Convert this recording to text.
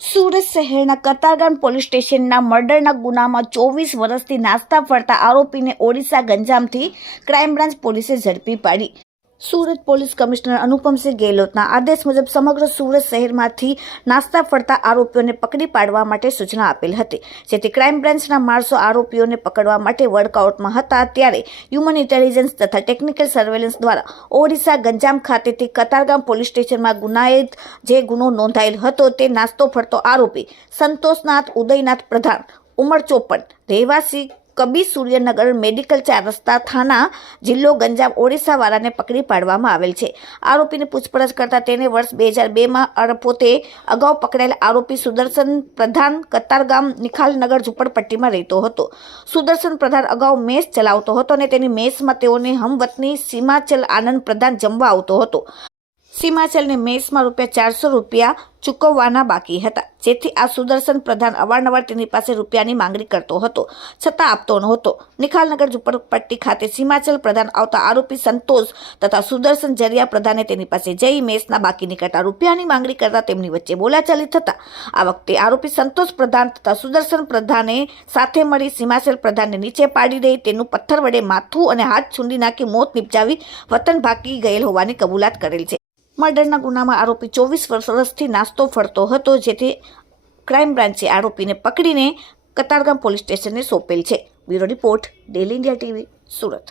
સુરત શહેરના કતારગામ પોલીસ સ્ટેશનના મર્ડરના ગુનામાં 24 વર્ષથી નાસ્તા ફરતા આરોપીને ઓડિશા ગંજામથી ક્રાઇમ બ્રાન્ચ પોલીસે ઝડપી પાડી। સુરત પોલીસ કમિશનર અનુપમસિંહ ગેહલોતના આદેશ મુજબ સમગ્ર સુરત શહેરમાંથી નાસ્તા ફરતા આરોપીઓને પકડી પાડવા માટે સૂચના આપેલ હતી, જેથી ક્રાઇમ બ્રાન્ચના માણસો આરોપીઓને પકડવા માટે વર્કઆઉટમાં હતા। ત્યારે હ્યુમન ઇન્ટેલિજન્સ તથા ટેકનિકલ સર્વેલન્સ દ્વારા ઓડિશા ગંજામ ખાતેથી કતારગામ પોલીસ સ્ટેશનમાં ગુનો નોંધાયેલ હતો। તે નાસ્તો ફરતો આરોપી સંતોષનાથ ઉદયનાથ પ્રધાન, ઉંમર 54, રહેવાસી કબી સૂર્યનગર મેડિકલ 4 રસ્તા થાના, જિલ્લો ગંજામ, ઓડિશા વાળાને પકડી પાડવામાં આવેલ છે। આરોપીને પૂછપરછ કરતા તેને વર્ષ 2002માં પોતે અગાઉ પકડાયેલ આરોપી સુદર્શન પ્રધાન કતારગામ નિખાલનગર ઝુંપડપટ્ટીમાં રહેતો હતો। સુદર્શન પ્રધાન અગાઉ મેસ ચલાવતો હતો અને તેની મેસમાં તેઓને હમવતની સીમાચલ આનંદ પ્રધાન જમવા આવતો હતો। સીમાચલને મેસમાં ₹400 ચૂકવવાના બાકી હતા, જેથી આ સુદર્શન પ્રધાન અવારનવાર તેની પાસે રૂપિયાની માંગણી કરતો હતો, છતાં આપતો નહોતો। નિખાલનગર ઝુંપડપટ્ટી ખાતે સીમાચલ પ્રધાન આવતા આરોપી સંતોષ તથા સુદર્શન જરિયા પ્રધાને તેની પાસે જઈ મેસના બાકી નીકળતા રૂપિયાની માંગણી કરતા તેમની વચ્ચે બોલાચાલી થતા આ વખતે આરોપી સંતોષ પ્રધાન તથા સુદર્શન પ્રધાને સાથે મળી સીમાચલ પ્રધાનને નીચે પાડી દઈ તેનું પથ્થર વડે માથું અને હાથ છૂંદી નાખી મોત નિપજાવી વતન ભાગી ગયેલ હોવાની કબૂલાત કરેલ છે। મર્ડરના ગુનામાં આરોપી 24 વર્ષથી નાસ્તો ફરતો હતો, જેથી ક્રાઇમ બ્રાન્ચે આરોપીને પકડીને કતારગામ પોલીસ સ્ટેશનને સોંપેલ છે। Bureau report, daily India TV, Surat.